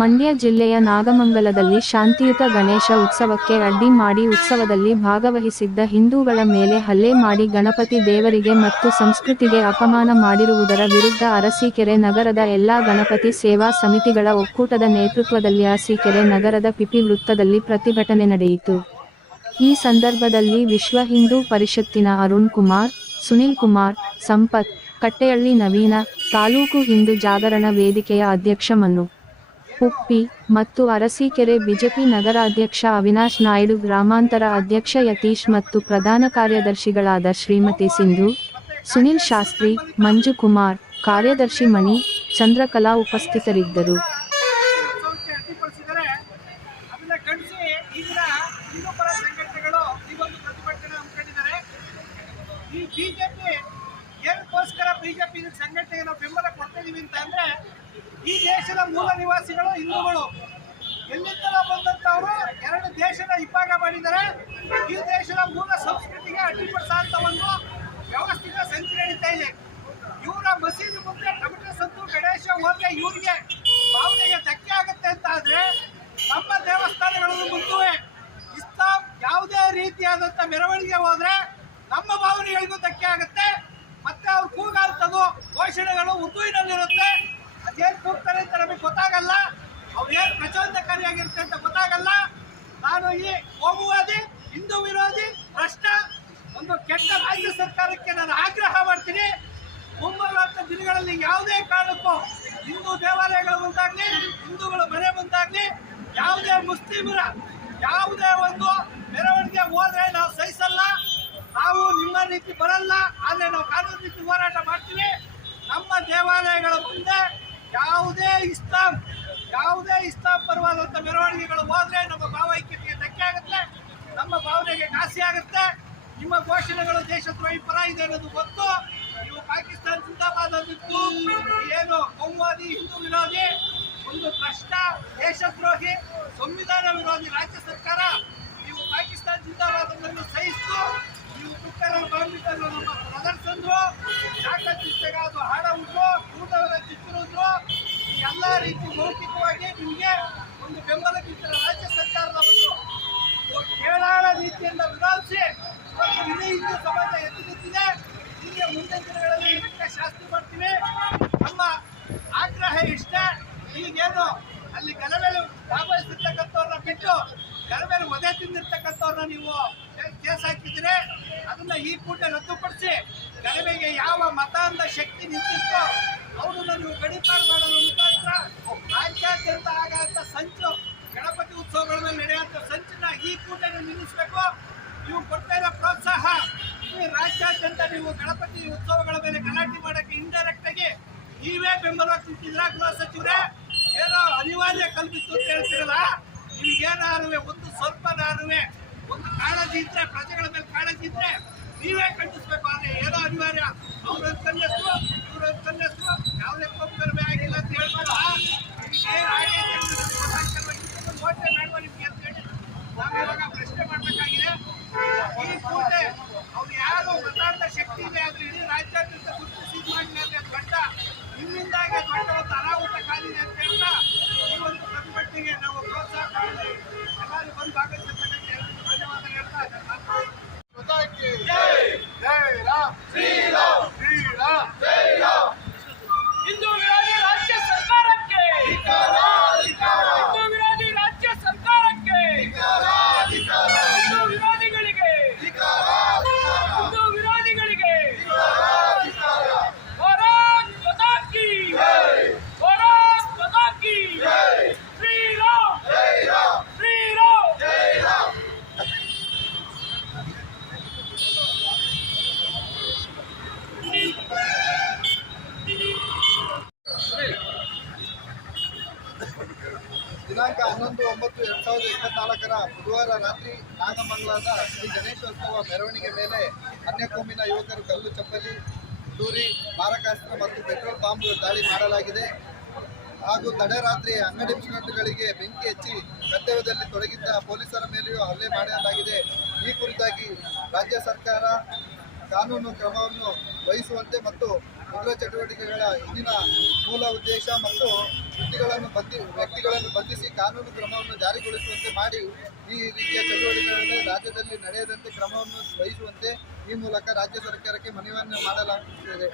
ಮಂಡ್ಯ ಜಿಲ್ಲೆಯ ನಾಗಮಂಗಲದಲ್ಲಿ ಶಾಂತಿಯುತ ಗಣೇಶ ಉತ್ಸವಕ್ಕೆ ಅಡ್ಡಿ ಮಾಡಿ ಉತ್ಸವದಲ್ಲಿ ಭಾಗವಹಿಸಿದ್ದ ಹಿಂದೂಗಳ ಮೇಲೆ ಹಲ್ಲೆ ಮಾಡಿ ಗಣಪತಿ ದೇವರಿಗೆ ಮತ್ತು ಸಂಸ್ಕೃತಿಗೆ ಅಪಮಾನ ಮಾಡಿರುವುದರ ವಿರುದ್ಧ ಅರಸೀಕೆರೆ ನಗರದ ಎಲ್ಲಾ ಗಣಪತಿ ಸೇವಾ ಸಮಿತಿಗಳ ಒಕ್ಕೂಟದ ನೇತೃತ್ವದಲ್ಲಿ ಅರಸೀಕೆರೆ ನಗರದ ಪಿಪಿ ವೃತ್ತದಲ್ಲಿ ಪ್ರತಿಭಟನೆ ನಡೆಯಿತು. ಈ ಸಂದರ್ಭದಲ್ಲಿ ವಿಶ್ವ ಹಿಂದೂ ಪರಿಷತ್ತಿನ ಅರುಣ್ ಕುಮಾರ್, ಸುನಿಲ್ ಕುಮಾರ್, ಸಂಪತ್ ಕಟ್ಟೆಯಳ್ಳಿ ನವೀನ, ತಾಲೂಕು ಹಿಂದೂ ಜಾಗರಣ ವೇದಿಕೆಯ ಅಧ್ಯಕ್ಷ ಮನು ಉಪ್ಪಿ ಮತ್ತು ಅರಸೀಕೆರೆ ಬಿಜೆಪಿ ನಗರಾಧ್ಯಕ್ಷ ಅವಿನಾಶ್ ನಾಯ್ಡು, ಗ್ರಾಮಾಂತರ ಅಧ್ಯಕ್ಷ ಯತೀಶ್ ಮತ್ತು ಪ್ರಧಾನ ಕಾರ್ಯದರ್ಶಿಗಳಾದ ಶ್ರೀಮತಿ ಸಿಂಧು, ಸುನಿಲ್ ಶಾಸ್ತ್ರಿ, ಮಂಜು ಕುಮಾರ್, ಕಾರ್ಯದರ್ಶಿ ಮಣಿ, ಚಂದ್ರಕಲಾ ಉಪಸ್ಥಿತರಿದ್ದರು. ಬಿಜೆಪಿ ಏನಕ್ಕೋಸ್ಕರ ಬಿಜೆಪಿ ಬೆಂಬಲ ಕೊಡ್ತಾ ಇದೀವಿ ಅಂತ ಅಂದ್ರೆ ಈ ದೇಶದ ಮೂಲ ನಿವಾಸಿಗಳು ಹಿಂದೂಗಳು. ಎಲ್ಲಿಂದಲೋ ಬಂದಂತವರು ಎರಡು ದೇಶದ ಇಬ್ಬಾಗ ಮಾಡಿದ್ದಾರೆ. ಈ ದೇಶದ ಮೂಲ ಸಂಸ್ಕೃತಿಗೆ ಅಡ್ಡಿಪಡಿಸ ಒಂದು ವ್ಯವಸ್ಥಿತ ಸಂಚು ನಡೀತಾ ಇದೆ. ಇವರ ಮಸೀದಿ ಮುಂದೆ ಟಮಟ ಸತ್ತು ಗಣೇಶ ಹೋದ್ರೆ ಇವ್ರಿಗೆ ಭಾವನೆಗೆ ಧಕ್ಕೆ ಆಗುತ್ತೆ ಅಂತ ಆದ್ರೆ ನಮ್ಮ ದೇವಸ್ಥಾನಗಳನ್ನು ಮುಂದುವೆ. ಇಸ್ಲಾಂ ಯಾವುದೇ ರೀತಿಯಾದಂತ ಮೆರವಣಿಗೆ ಹೋದ್ರೆ ನಮ್ಮ ಭಾವನೆಗಳಿಗೂ ಧಕ್ಕೆ ಆಗುತ್ತೆ. ಮತ್ತೆ ಅವ್ರು ಕೂಗಾಡ್ತದು ಘೋಷಣೆಗಳು ಉರ್ದುವಿನಲ್ಲಿರುತ್ತೆ ಅದೇನ್ ಕೂಗ್ತಾರೆ ಅಂತ ನಮಗೆ ಗೊತ್ತಾಗಲ್ಲ ಅವ್ರು ಏನ್ ಅಂತ ಗೊತ್ತಾಗಲ್ಲ. ನಾನು ಈ ಕೋಮುವಾದಿ, ಹಿಂದೂ ವಿರೋಧಿ, ಭ್ರಷ್ಟ, ಒಂದು ಕೆಟ್ಟ ರಾಜ್ಯ ಸರ್ಕಾರಕ್ಕೆ ನಾನು ಆಗ್ರಹ ಮಾಡ್ತೀನಿ. ಮುಂಬರುವಂಥ ದಿನಗಳಲ್ಲಿ ಯಾವುದೇ ಕಾರಣಕ್ಕೂ ಹಿಂದೂ ದೇವಾಲಯಗಳು ಮುಂದಾಗಲಿ, ಹಿಂದೂಗಳು ಮನೆ ಮುಂದಾಗ್ಲಿ, ಯಾವುದೇ ಮುಸ್ಲಿಮರ ಯಾವುದೇ ಒಂದು ಮೆರವಣಿಗೆ ಹೋದ್ರೆ ನಾವು ಸಹಿಸಲ್ಲ. ನಾವು ನಿಮ್ಮ ರೀತಿ ಬರಲ್ಲ, ಆದರೆ ನಾವು ಕಾನೂನು ರೀತಿ ಹೋರಾಟ ಮಾಡ್ತೀವಿ. ನಮ್ಮ ದೇವಾಲಯಗಳ ಮುಂದೆ ಯಾವುದೇ ಇಸ್ಲಾಂ ಯಾವುದೇ ಇಸ್ಲಾಂ ಪರವಾದಂಥ ಮೆರವಣಿಗೆಗಳು ಹೋದರೆ ನಮ್ಮ ಭಾವೈಕ್ಯತೆಗೆ ಧಕ್ಕೆ ಆಗುತ್ತೆ, ನಮ್ಮ ಭಾವನೆಗೆ ಘಾಸಿ ಆಗುತ್ತೆ. ನಿಮ್ಮ ಘೋಷಣೆಗಳು ದೇಶದ್ರೋಹಿ ಪರ ಇದೆ ಅನ್ನೋದು ಗೊತ್ತು. ನೀವು ಪಾಕಿಸ್ತಾನ ಜಿಂದಾಬಾದ್ ಏನು ಕೋಮುವಾದಿ ಹಿಂದೂ ವಿರೋಧಿ, ಒಂದು ಭ್ರಷ್ಟ, ದೇಶದ್ರೋಹಿ, ಸಂವಿಧಾನ ವಿರೋಧಿ ರಾಜ್ಯ ಸರ್ಕಾರ, ನೀವು ಪಾಕಿಸ್ತಾನ ಜಿಂದಾಬಾದ್ ಅನ್ನೋದನ್ನು ಹಿಂದೂ ಸಮಾಜ ಎದ್ದು ನಿಂತಿದೆ. ಹೀಗೆ ಮುಂದಿನ ದಿನಗಳಲ್ಲಿ ಇದಕ್ಕೆ ಶಾಸ್ತಿ ಮಾಡ್ತೀವಿ. ನಮ್ಮ ಆಗ್ರಹ ಇಷ್ಟ. ಈಗೇನು ಅಲ್ಲಿ ಗಲಭೆಲು ಭಾಗವಹಿಸಿರ್ತಕ್ಕಂಥವ್ರನ್ನ ಬಿಟ್ಟು ಗಲಭೆಲು ಒದೆ ತಿಂದಿರ್ತಕ್ಕಂಥವ್ರನ್ನ ನೀವು ಕೇಸ್ ಹಾಕಿದ್ರೆ ಅದನ್ನ ಈ ಕೂಟ ರದ್ದುಪಡಿಸಿ ಗಲಭೆಗೆ ಯಾವ ಮತಾಂಧ ಶಕ್ತಿ ನಿಂತಿತ್ತೋ ಅವರನ್ನ ನೀವು ಗಡಿಪಾರು ಮಾಡೋದ್ರ ಮುಖಾಂತರ ರಾಜ್ಯಾದ್ಯಂತ ಆಗಂತ ಸಂಚು ಗಣಪತಿ ಉತ್ಸವಗಳ ಮೇಲೆ ನಡೆಯುವಂತ ಸಂಚನ್ನ ಈ ಕೂಟನ ನಿಲ್ಲಿಸಬೇಕು ನೀವು ಕೊಡ್ತಾ ಇರೋ ಪ್ರೋತ್ಸಾಹ ಈ ರಾಜ್ಯಾದ್ಯಂತ ನೀವು ಗಣಪತಿ ಉತ್ಸವಗಳ ಮೇಲೆ ಗಲಾಟೆ ಮಾಡಕ್ಕೆ ಇಂಡೈರೆಕ್ಟ್ ಆಗಿ ನೀವೇ ಬೆಂಬಲ ನಿಂತಿದ್ರ ಗೃಹ ಸಚಿವರೇ? ಏನೋ ಅನಿವಾರ್ಯ ಕಲ್ಪಿತ್ತು ಅಂತ ಹೇಳ್ತಿರಲ್ಲ? ನಿಮ್ಗೇನಾರುವೆ ಒಂದು ಸ್ವಲ್ಪ ನಾನುವೆ ಒಂದು ಕಾಳಜಿ ಇದ್ರೆ, ಪ್ರಜೆಗಳ ಮೇಲೆ ಕಾಳಜಿ ಇದ್ರೆ ನೀವೇ ಖಂಡಿಸ್ಬೇಕು. ಆದ್ರೆ ಏನೋ ಅನಿವಾರ್ಯ ಅವ್ರ ದಿನಾಂಕ ಹನ್ನೊಂದು, ಒಂಬತ್ತು, ಎರಡ್ ಸಾವಿರದ ಇಪ್ಪತ್ನಾಲ್ಕರ ಬುಧವಾರ ರಾತ್ರಿ ನಾಗಮಂಗಲದ ಶ್ರೀ ಗಣೇಶೋತ್ಸವ ಮೆರವಣಿಗೆ ಮೇಲೆ ಅನ್ಯಕೋಮಿನ ಯುವಕರು ಕಲ್ಲು ಚಪ್ಪಲಿ ದೂರಿ ಮಾರಕಾಸ್ತ್ರ ಮತ್ತು ಪೆಟ್ರೋಲ್ ಬಾಂಬ್ ದಾಳಿ ಮಾಡಲಾಗಿದೆ. ಹಾಗೂ ತಡೆರಾತ್ರಿ ಅಂಗಡಿ ಮುಂಗಟ್ಟುಗಳಿಗೆ ಬೆಂಕಿ ಹಚ್ಚಿ ಕರ್ತವ್ಯದಲ್ಲಿ ತೊಡಗಿದ್ದ ಪೊಲೀಸರ ಮೇಲೆಯೂ ಹಲ್ಲೆ ಮಾಡಲಾಗಿದೆ. ಈ ಕುರಿತಾಗಿ ರಾಜ್ಯ ಸರ್ಕಾರ ಕಾನೂನು ಕ್ರಮವನ್ನು ವಹಿಸುವಂತೆ ಮತ್ತು ಉಗ್ರ ಚಟುವಟಿಕೆಗಳ ಹಿಂದಿನ ಮೂಲ ಉದ್ದೇಶ ಮತ್ತು ವ್ಯಕ್ತಿಗಳನ್ನು ಬಂಧಿ ವ್ಯಕ್ತಿಗಳನ್ನು ಬಂಧಿಸಿ ಕಾನೂನು ಕ್ರಮವನ್ನು ಜಾರಿಗೊಳಿಸುವಂತೆ ಮಾಡಿ ಈ ರೀತಿಯ ಚಟುವಟಿಕೆಗಳನ್ನು ರಾಜ್ಯದಲ್ಲಿ ನಡೆಯದಂತೆ ಕ್ರಮವನ್ನು ವಹಿಸುವಂತೆ ಈ ಮೂಲಕ ರಾಜ್ಯ ಸರ್ಕಾರಕ್ಕೆ ಮನವಿಯನ್ನು ಮಾಡಲಾಗುತ್ತಿದೆ.